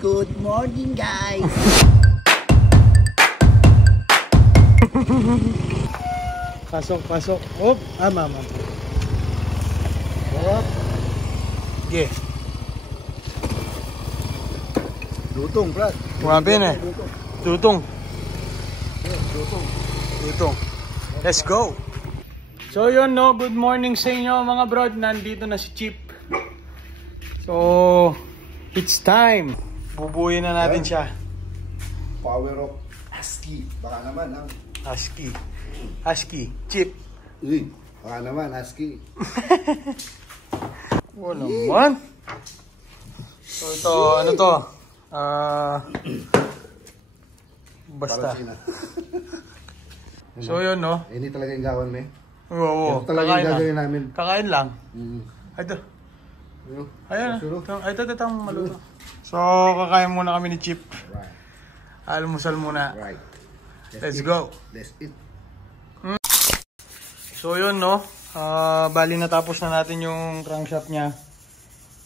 Good morning, guys! Pasok, pasok. Op, mama. Op. Sige. Lutong, Brad. Grabe na eh. Lutong. Lutong. Let's go. So yun no, good morning sa inyo mga brod. Nandito na si Chip. So, it's time. Bubuyin na natin siya. Power of Husky. Baka naman, ha? Husky. Husky. Chip. Uy, baka naman, Husky. Oo naman. So ito, ano to? Basta. So yun no. Hindi talaga yung gawan, me. Oo. Ito talaga yung gagawin namin. Kakain lang. Ito. Ayan. Ito maluto. So kakain muna kami ni Chip. Right. Almusal muna. Right. Let's go. Let's eat. So yun no. Bali natapos na natin yung crankshaft niya.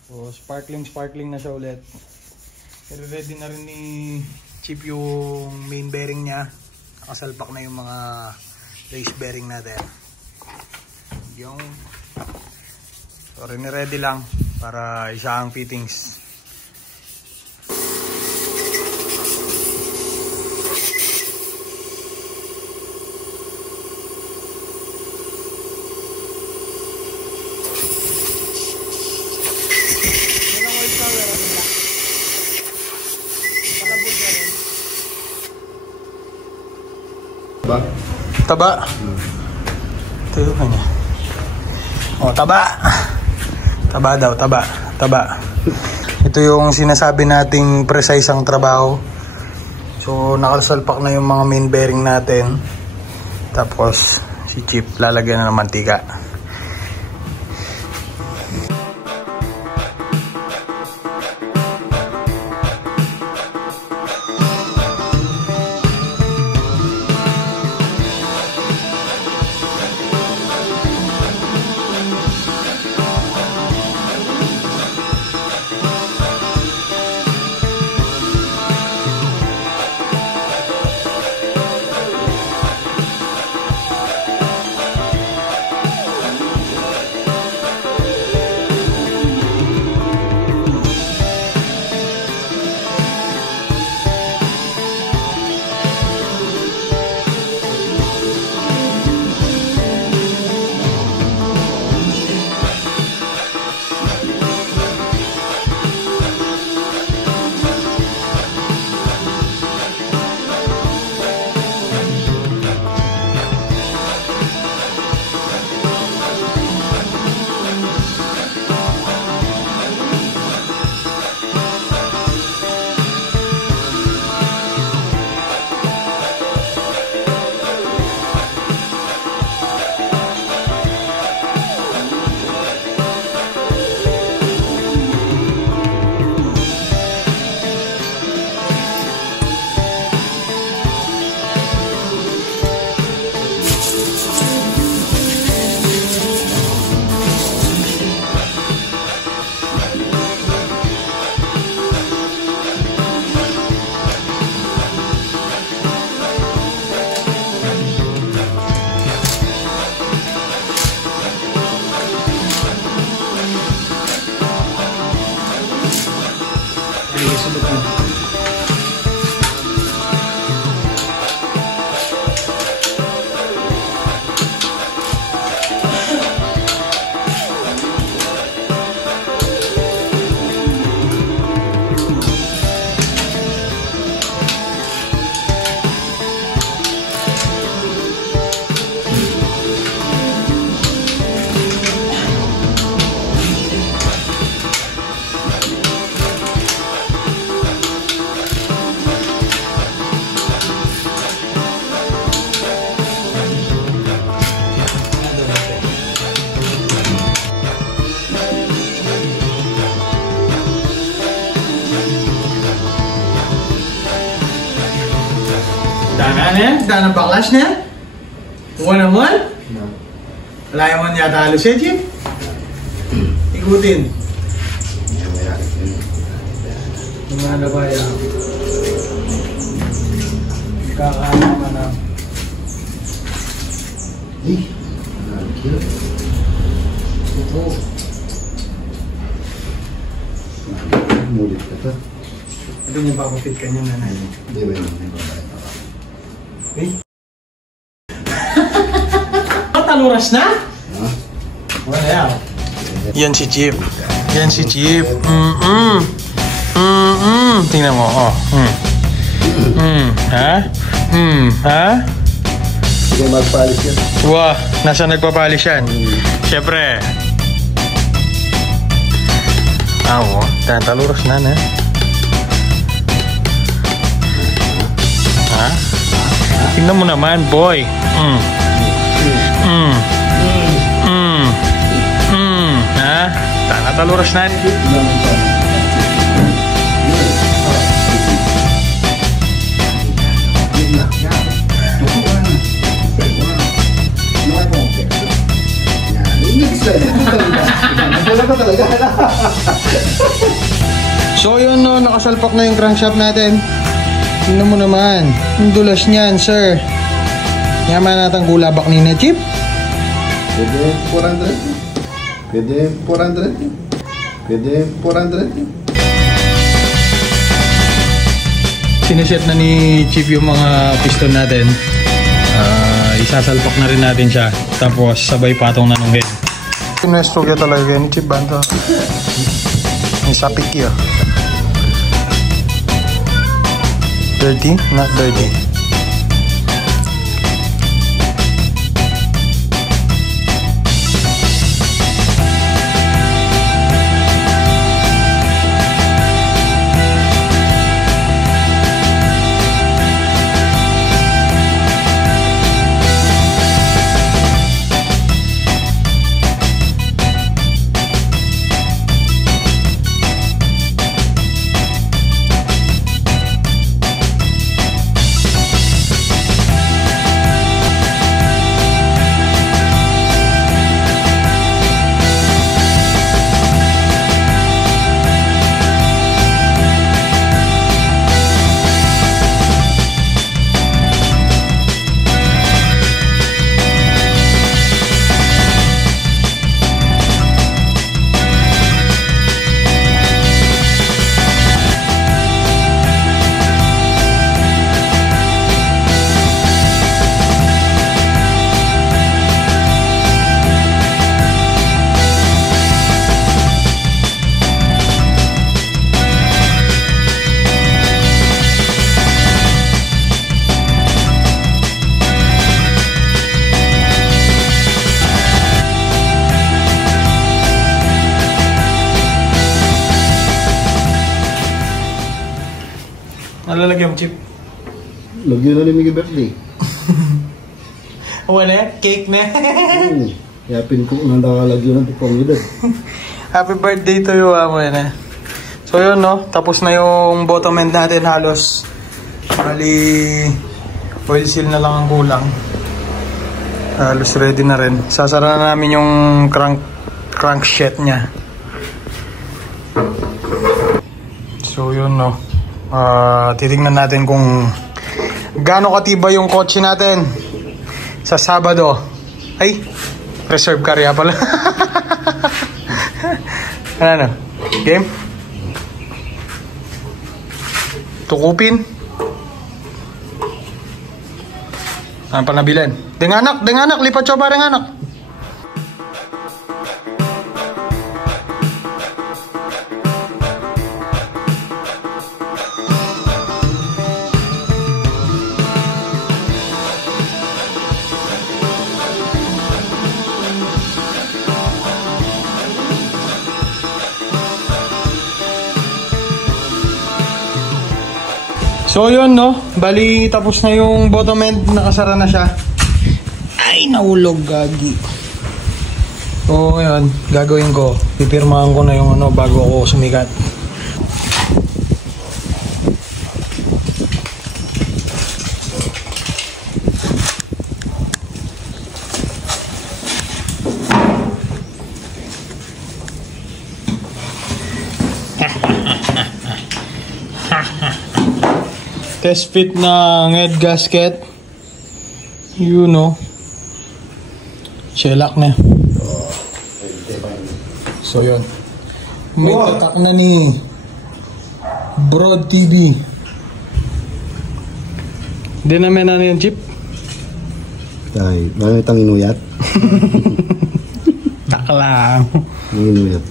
So sparkling na siya ulit. Pero ready na rin ni Chip yung main bearing niya. Nakasalpak na yung mga race bearing natin. Yung so ready lang para isa ang fittings. Taba. Ito yung kanya. O, taba. Taba daw, taba. Ito yung sinasabi nating precise ang trabaho. So, nakasalpak na yung mga main bearing natin. Tapos, si Chip lalagyan na ng mantika. Dana na yan? Dana baklas na yan? One on one? No. Wala mo yata halos yan, Chip? Ikutin. Yung mga nabaya. Kakaano ka na. Eh, cute. Ito. Mulit ka to. Ito yung papapit ka niya nanay. Hindi ba yun? Eh? Taluras na? Ha? Wala yan. Yan si Chip. Yan si Chip. Tingnan mo. Oh. Ha? Ha? Sige, magpalis yan. Wah, nasa nagpapalis yan? Siyempre. Oo, taluros na na. Ha? Tingnan mo naman, boy. Ha? Taluros na. So yun no, nakasalpak na yung crankshaft natin. Tingnan mo naman, ang dulas niyan, sir. Yaman natin gulabak ni na Chip. Pwede 400. Pwede 400. Pwede 400. Sineset na ni Chip yung mga piston natin. Isasalpak na rin natin siya. Tapos sabay patong na nung head. Sinuestro kaya talaga ni Chip Banta. May sapik yun. Dirty? Not dirty. Nalalagyan mo, Chip? Lagyan na ni Miggy birthday. Wala? Cake na? Yapin ko nang nakalagyan ng pangidad. Happy birthday to you, amo na. So yun, no? Tapos na yung bottom end natin halos. Bali, oil seal na lang ang kulang. Halos ready na rin. Sasara na namin yung crankshaft niya. So yun, no? Titingnan natin kung gaano katibay yung kotse natin sa Sabado. Ay, reserve carrier pala. Ano? Game? Tukupin? Saan pa nabilan? Denganak, lipat siya pa rin anak. So yun, no? Bali tapos na yung bottom end, nakasara na siya. Ay, naulog, gagi. So yun, gagawin ko, pipirmahan ko na yung ano bago ako sumikat. Test fit ng head gasket. You know. Shellac na. So yun. May tatak na ni Broad TV. Hindi naman ano yung chip. Ay, marami itang inuyat. Tak lang. Inuyat.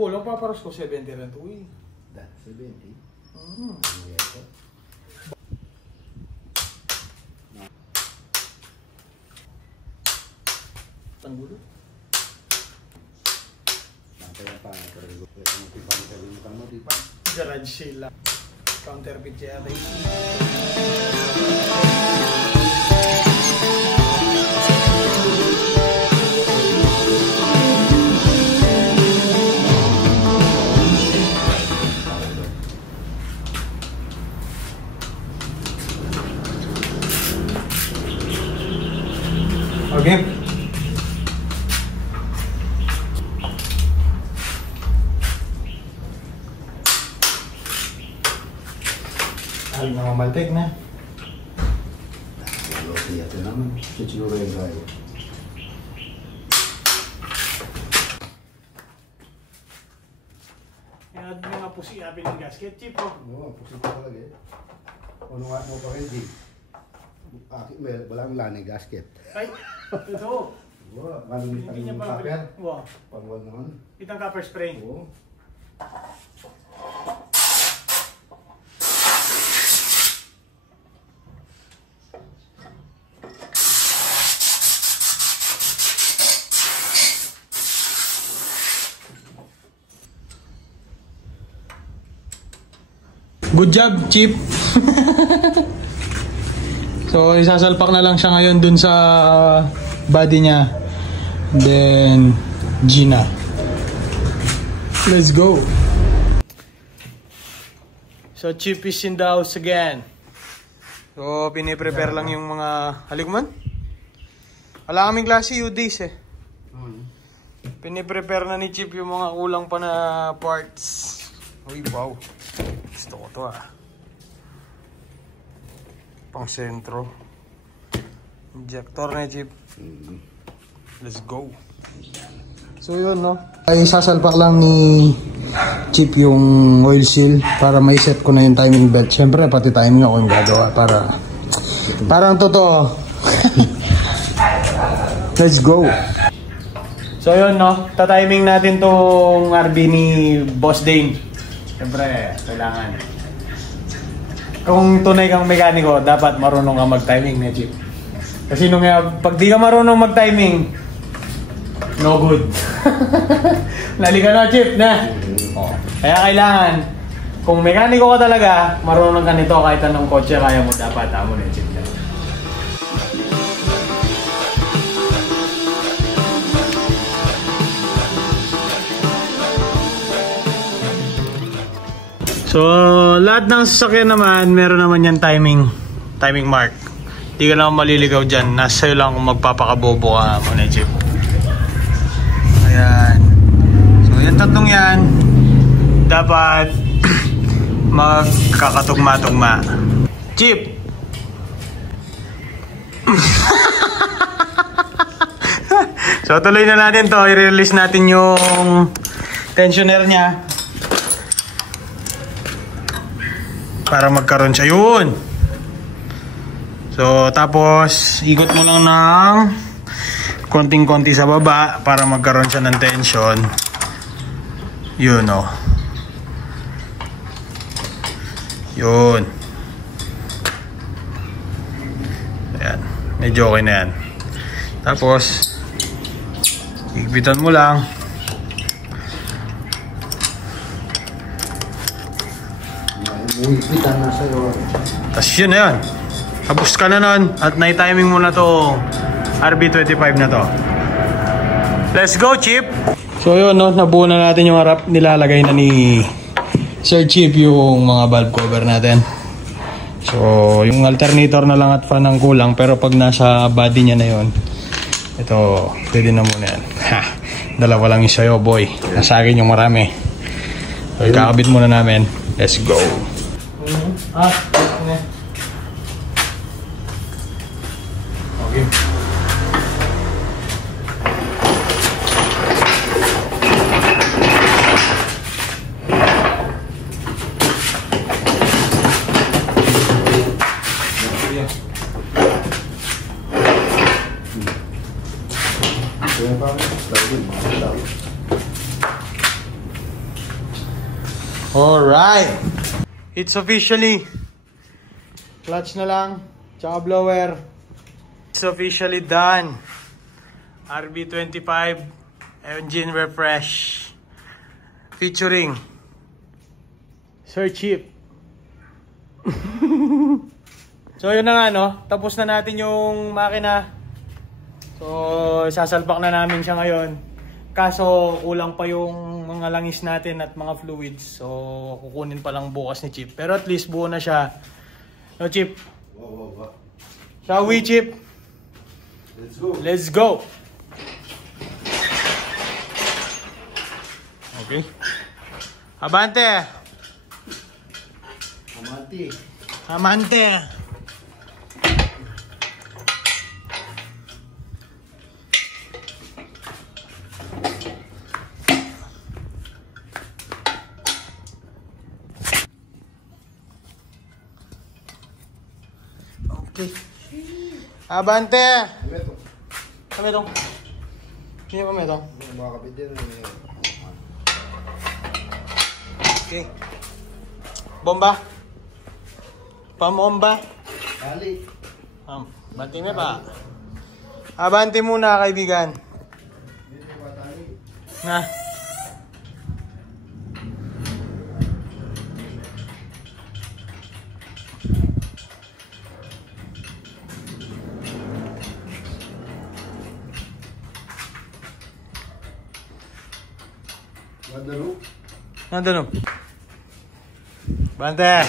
Walang paparos ko 70 rin ito eh. 70? Tanggulo? Garage sale lang. Counterfeit siya rin. Okay. Ay, nakamaltek na. Ito naman. Chichiro yung tayo. Yan natin nga po si Abby ng gasket chip oh. Oo, pusin ko talaga eh. Ano nga mo pa rin, Jim? Walang lani gasket. Ay, ito. Oo, malamit ang Hindi niya pa paper. wow. Pangwal naman. Itang copper spray. Oo. Good job, Chip. So, isasalpak na lang siya ngayon dun sa body niya. Then, Gina. Let's go. So, Chip is in the house again. So, piniprepare lang yung mga... Halik man? Wala kaming klase U-days eh. Piniprepare na ni Chip yung mga kulang pa na parts. Uy, wow. Gusto ko to ah. Pang sentro. Injector na Chip. Let's go. So yun no. Ay sasalpak lang ni Chip yung oil seal para may set ko na yung timing belt. Siyempre pati timing ako yung gagawa para parang totoo. Let's go. So yun no. Ta-timing natin tong RB ni Boss Dane. Siyempre, kailangan. Kung tunay kang mekaniko, dapat marunong kang mag-timing na Chip. Kasi pag di ka marunong mag-timing, no good. Lali ka na Chip na. Kaya kailangan, kung mekaniko ka talaga, marunong ka nito kahit anong kotse kaya mo dapat. Amo na Chip na. So, lahat ng sasakyan naman, meron naman yan timing mark. Hindi ka naman maliligaw dyan. Nasa iyo lang kung magpapakabobo ka mo na Chip. Ayan. So, yung tatlong yan, dapat magkakatugma-tugma. Chip! So, tuloy na natin to. I-release natin yung tensioner niya. Para magkaroon siya. Yun! So, tapos, ikot mo lang ng konting-konti sa baba para magkaroon siya ng tension. Yun, oh. Yun. Ayan. Medyo okay na yan. Tapos, higpitan mo lang. Uwipitan na sa'yo. Tapos yun na yun. Tapos ka na nun. At na-timing mo na to RB25 na to. Let's go, Chip! So yun, no, nabuo na natin yung harap. Nilalagay na ni Sir Chip yung mga valve cover natin. So yung alternator na lang at fan ang kulang, pero pag nasa body niya na yun, ito, pwede na muna yan. Ha! Dalawa lang yung sayo, boy. Nasa akin yung marami. So ikakabit muna namin. Let's go! Okay. Alright! It's officially clutch na lang, tsaka blower. It's officially done. RB25 engine refresh featuring Sir Chip. So yun na nga, no? Tapos na natin yung makina. So sasalpak na namin siya ngayon. Kaso kulang pa yung mga langis natin at mga fluids. So kukunin pa lang bukas ni Chip. Pero at least buo na siya. No, Chip? Wow. Shall we, Chip? Let's go. Let's go! Okay. Abante! Amati. Amante! Okay. Abante! Ito. Kami itong. Hindi kami itong. Mga kapit din. Okay. Bomba. Pamomba. Kali. Banti mo pa. Abante muna, kaibigan. Dito pa tali. Na. Madalo. Nandun o. Bante.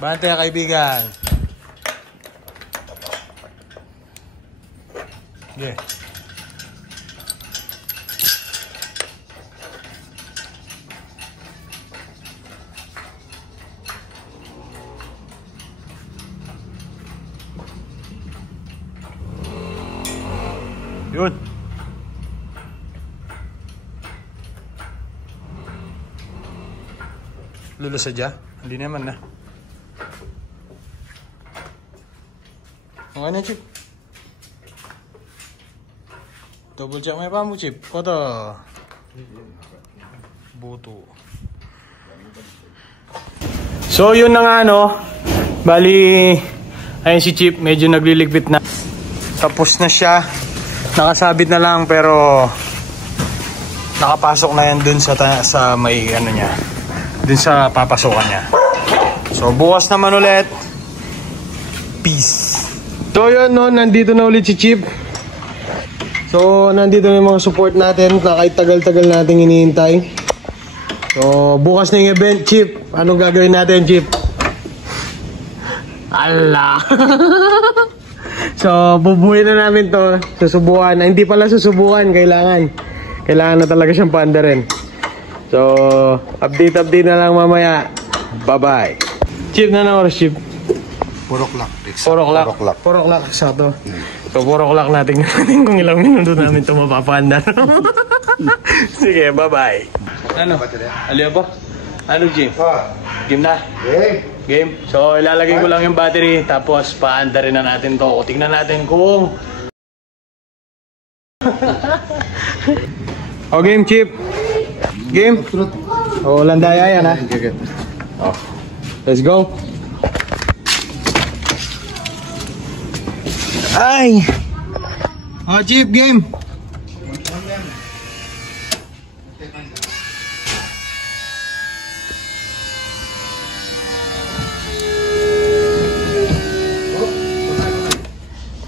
Bante, kaibigan. Okay. Yun. Lulusadya? Hindi naman na. Okay na, Chip. Double check may pa mo, Chip. Koto. Buto. So, yun na nga, no. Bali, ayun si Chip. Medyo nagliligpit na. Tapos na siya. Nakasabit na lang, pero nakapasok na yan dun sa may ano niya. Dun sa papasokan niya. So bukas naman ulit. Peace. So yun, no, nandito na ulit si Chip. So nandito na yung mga support natin na kahit tagal-tagal natin hinihintay. So bukas na yung event, Chip. Anong gagawin natin, Chip? Allah. So bubuhay na namin to. Susubukan. Hindi pala susubukan. Kailangan na talaga siyang paanda rin. So, update na lang mamaya. Bye-bye. Chip na oras, Chip? 4 o'clock. 4 o'clock. 4 o'clock, sakto. So, 4 o'clock natin kung ilang minuto namin ito mapapanda. Sige, bye-bye. Ano? Aliyo ba? Ano, Jim? Game na? Game. So, ilalagay ko lang yung battery. Tapos, paanda rin na natin to. Tingnan natin kung... O, game, Chip. Game? Oh, landaya yan, ha? Oh. Let's go. Ay! Oh, Chip, game.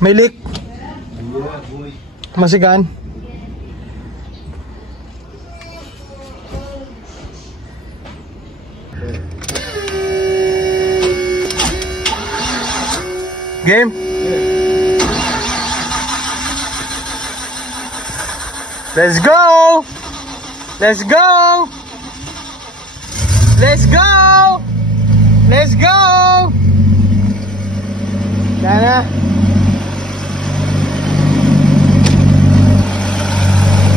May leak. Yeah, boy. Masigaan. Game? Let's go! Let's go! Let's go! Let's go! Sana.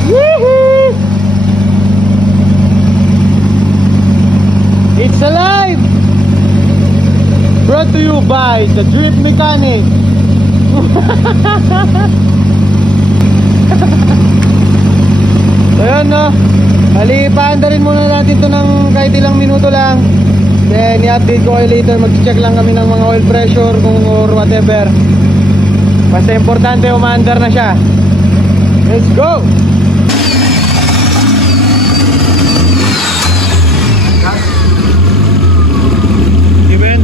Woohoo! It's alive! Brought to you by the Drip Mechanic. So yun, no? Paanda rin muna natin to ng kahit ilang minuto lang. Then i-update ko kayo later. Mag-check lang kami ng mga oil pressure or whatever. Basta importante umaandar na siya. Let's go! Given?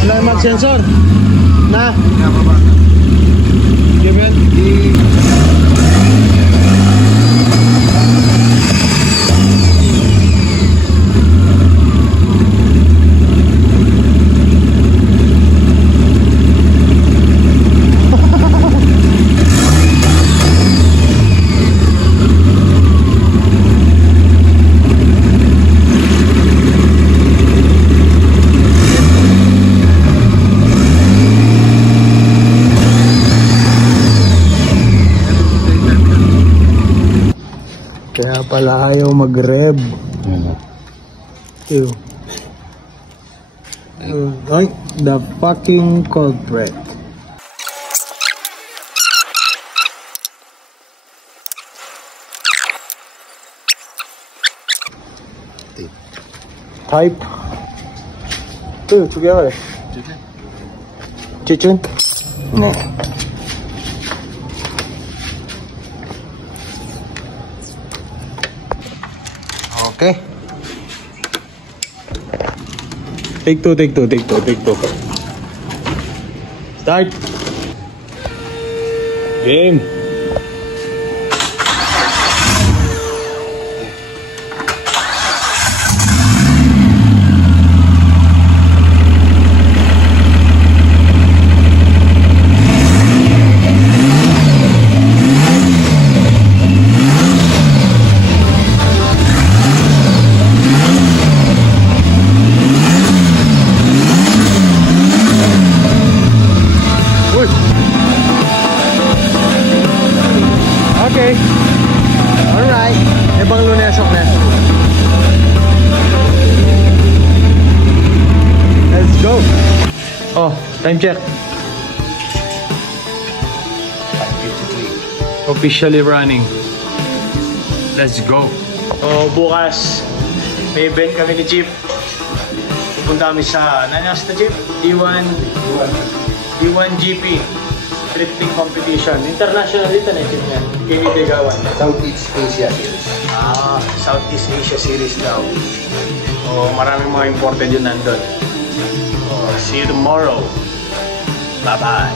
Wala yung mag-sensor? Na? Given? Kaya pala ayaw mag-rev. Ew. Ay, the fucking culprit. Type. Together. Chichun. No. Okay. Take two. Start. Game. Okay. Alright. Ibang lunesok na. Let's go. Oh, time check. 5:53. Officially running. Let's go. Oh, bukas may event kami ni Chief. Pupunta kami sa nanas na Chief? D1 GP. Drifting competition. International dito na Chief niya. Kimi Degawan. Southeast Asia Series. Southeast Asia Series daw. Maraming mga imported yun nandun. See you tomorrow. Bye-bye.